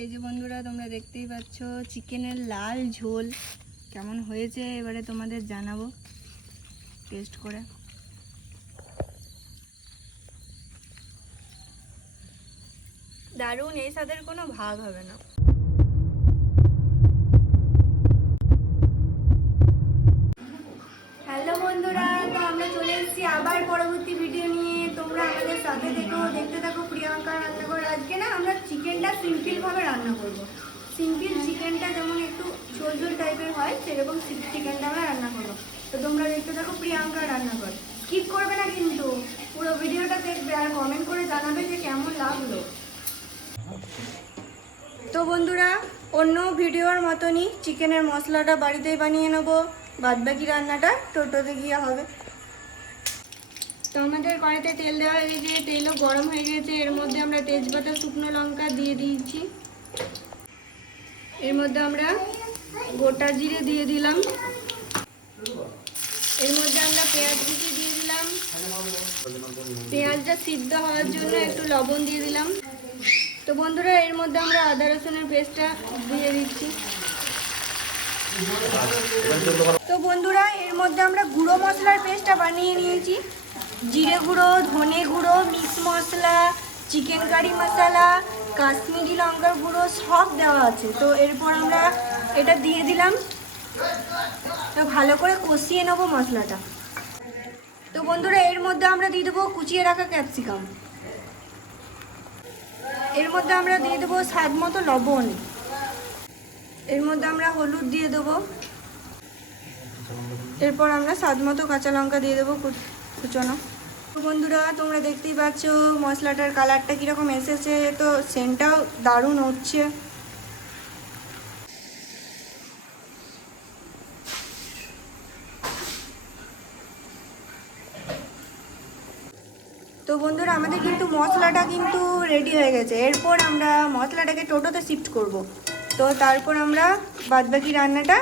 এই যে বন্ধুরা তোমরা দেখতেই পাচ্ছ চিকেনের লাল ঝোল কেমন হয়েছে এবারে তোমাদের জানাবো টেস্ট করে। দারুণ, এই স্বাদের কোনো ভাগ হবে না। হ্যালো বন্ধুরা, তো আমরা চলে এসেছি আবার পরবর্তী ভিডিও নিয়ে। তোমরা আমাদের সাথে দেখতে থাকো প্রিয়াঙ্কা রান্নাঘর। আজকে না আমরা চিকেনটা সিম্পলভাবে রান্না করব। সিম্পল চিকেনটা যেমন একটু ঝোল ঝোল টাইপের হয় সেরকম চিকেনটা আমরা রান্না করবো। তো তোমরা দেখতে থাকো প্রিয়াঙ্কা রান্নাঘর, স্কিপ করবে না কিন্তু, পুরো ভিডিওটা দেখবে আর কমেন্ট করে জানাবে যে কেমন লাগলো। তো বন্ধুরা, অন্য ভিডিওর মতনই চিকেনের মশলাটা বাড়িতেই বানিয়ে নেবো, বাদবাকি রান্নাটা টোটোতে গিয়ে হবে। তো আমাদের কড়াইতে তেল দেওয়া হয়ে গেছে, তেলও গরম হয়ে গেছে। এর মধ্যে আমরা তেজপাতা শুকনো লঙ্কা দিয়ে দিয়েছি। এর মধ্যে আমরা গোটা জিরে দিয়ে দিলাম। এর মধ্যে আমরা পেঁয়াজ কুচি দিয়ে দিলাম। পেঁয়াজটা সিদ্ধ হওয়ার জন্য একটু লবণ দিয়ে দিলাম। তো বন্ধুরা, এর মধ্যে আমরা আদা রসুনের পেস্টটা দিয়ে দিচ্ছি। তো বন্ধুরা, এর মধ্যে আমরা গুঁড়ো মশলার পেস্টটা বানিয়ে নিয়েছি। জিরে গুঁড়ো, ধনে গুঁড়ো, মিক্স মশলা, চিকেন কারি মশলা, কাশ্মীরি লঙ্কার গুঁড়ো সব দেওয়া আছে। তো এরপর আমরা এটা দিয়ে দিলাম। তো ভালো করে কষিয়ে নেবো মশলাটা। তো বন্ধুরা, এর মধ্যে আমরা দিয়ে দেবো কুচিয়ে রাখা ক্যাপসিকাম। এর মধ্যে আমরা দিয়ে দেবো স্বাদ মতো লবণ। এর মধ্যে আমরা হলুদ দিয়ে দেবো। এরপর আমরা স্বাদ মতো কাঁচা লঙ্কা দিয়ে দেবো কুচনো। তো বন্ধুরা, তোমরা দেখতেই পাচ্ছ মশলাটার কালারটা কীরকম এসেছে। তো সেন্টটাও দারুণ হচ্ছে। তো বন্ধুরা, আমাদের কিন্তু মশলাটা কিন্তু রেডি হয়ে গেছে। এরপর আমরা মশলাটাকে টোটোতে শিফট করব। তো তারপর আমরা বাদবাকি রান্নাটা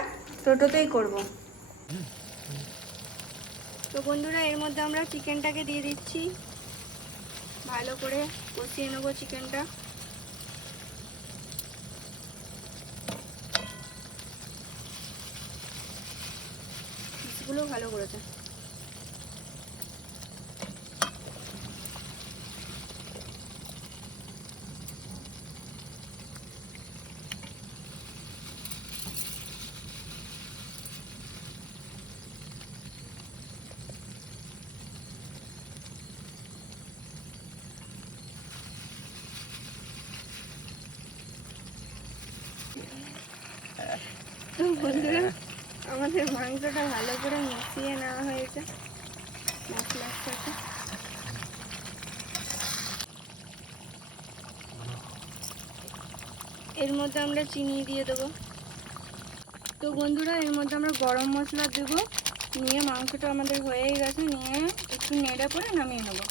টোটোতেই করব। তো বন্ধুরা, এর মধ্যে আমরা চিকেনটাকে দিয়ে দিচ্ছি। ভালো করে কষিয়ে নেবো চিকেনটা। পিসগুলো ভালো করেছে। তো বন্ধুরা, আমাদের মাংসটা ভালো করে মিশিয়ে নেওয়া হয়েছে মশলার সাথে। এর মধ্যে আমরা চিনি দিয়ে দেবো। তো বন্ধুরা, এর মধ্যে আমরা গরম মশলা দেবো। নিয়ে মাংসটা আমাদের হয়েই গেছে, নিয়ে একটু নেড়ে পরে নামিয়ে নেবো।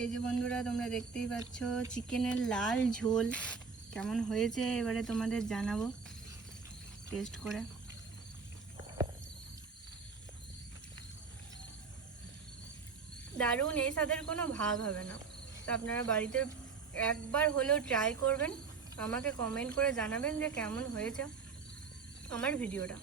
এই যে বন্ধুরা, তোমরা দেখতেই পাচ্ছ চিকেনের লাল ঝোল কেমন হয়েছে এবারে তোমাদের জানাবো টেস্ট করে। দারুণ, এই স্বাদের কোনো ভাগ হবে না। তো আপনারা বাড়িতে একবার হলেও ট্রাই করবেন, আমাকে কমেন্ট করে জানাবেন যে কেমন হয়েছে আমার ভিডিওটা।